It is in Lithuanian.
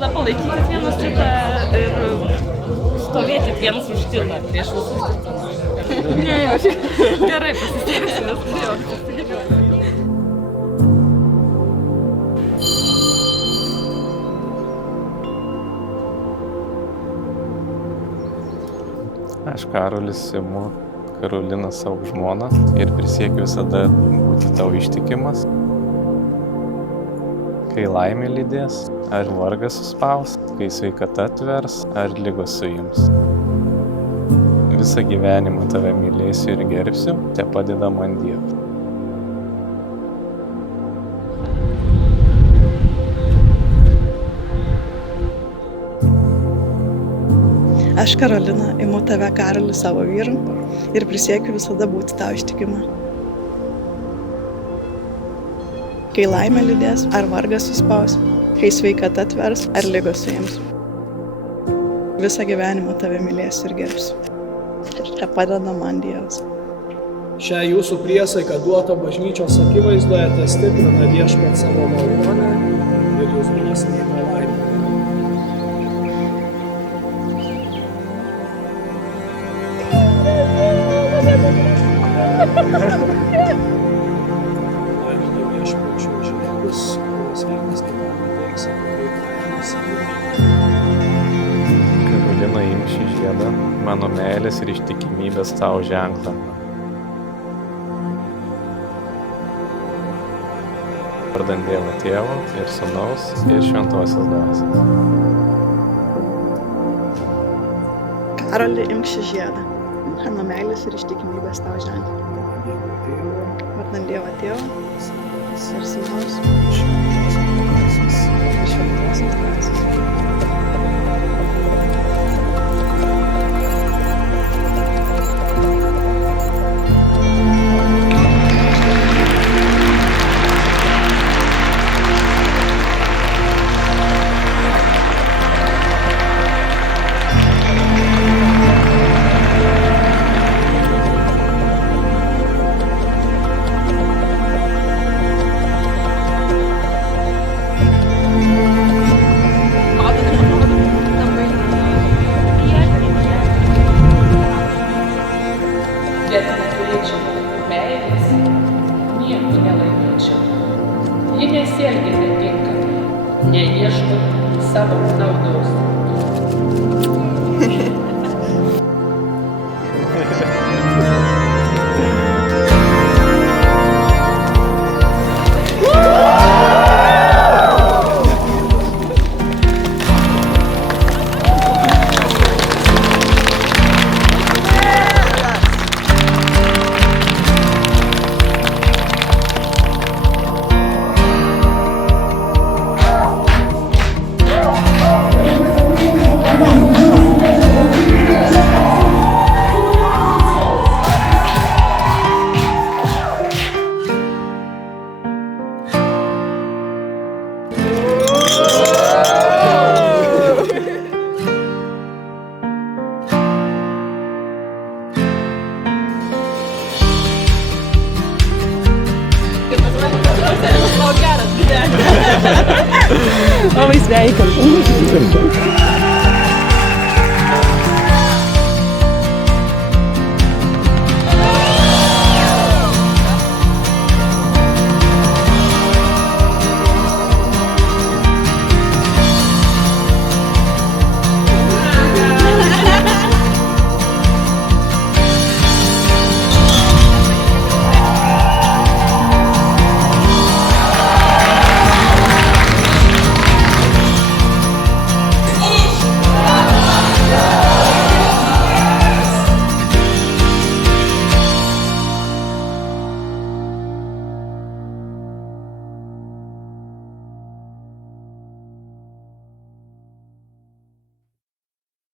tada palaikykit vienas kitą ir stovėkit vienas už kitą prieš visus kitą. Ne, jau gerai pasistėksiu, nes turėjau. Aš, Karolis, imu Karoliną savo žmoną ir prisiekiu visada būti tau ištikimas. Kai laimė lydės, ar vargas suspaus, kai sveikata atvers, ar ligos suims. Visą gyvenimą tave mylėsiu ir gerbsiu, te padeda man Dievas. Aš, Karolina, imu tave, Karolį, savo vyru ir prisiekiu visada būti tau ištikima. Kai laimė lydės, ar vargas suspaus, kai sveikata atvers, ar ligos suims. Visą gyvenimą tave mylėsiu ir gerbsiu. Ir te padeda man Dievas. Šią jūsų priesaiką duotą bažnyčios akivaizdoje te stiprina Viešpats savo malonę ir jūs dosniai palaimina. Laimina Viešpačio žiedas, kuris vienas kitam įteiks savo veiklos. Karolina, imk šį žiedą, mano meilės ir ištikimybės tau ženklą. Vardan Dievo Tėvo ir Sūnaus ir Šventosios Dvasios. Karoli, imk šį žiedą, mano meilės ir ištikimybės tau ženklą. Vardan Dievo Tėvo ir Sūnaus ir Šventosios Dvasios. Bet neturėčiau meilės, nieko nelaimėčiau. Ji nesielgia netinkamai, neieško savo naudos. Labai sveikinam.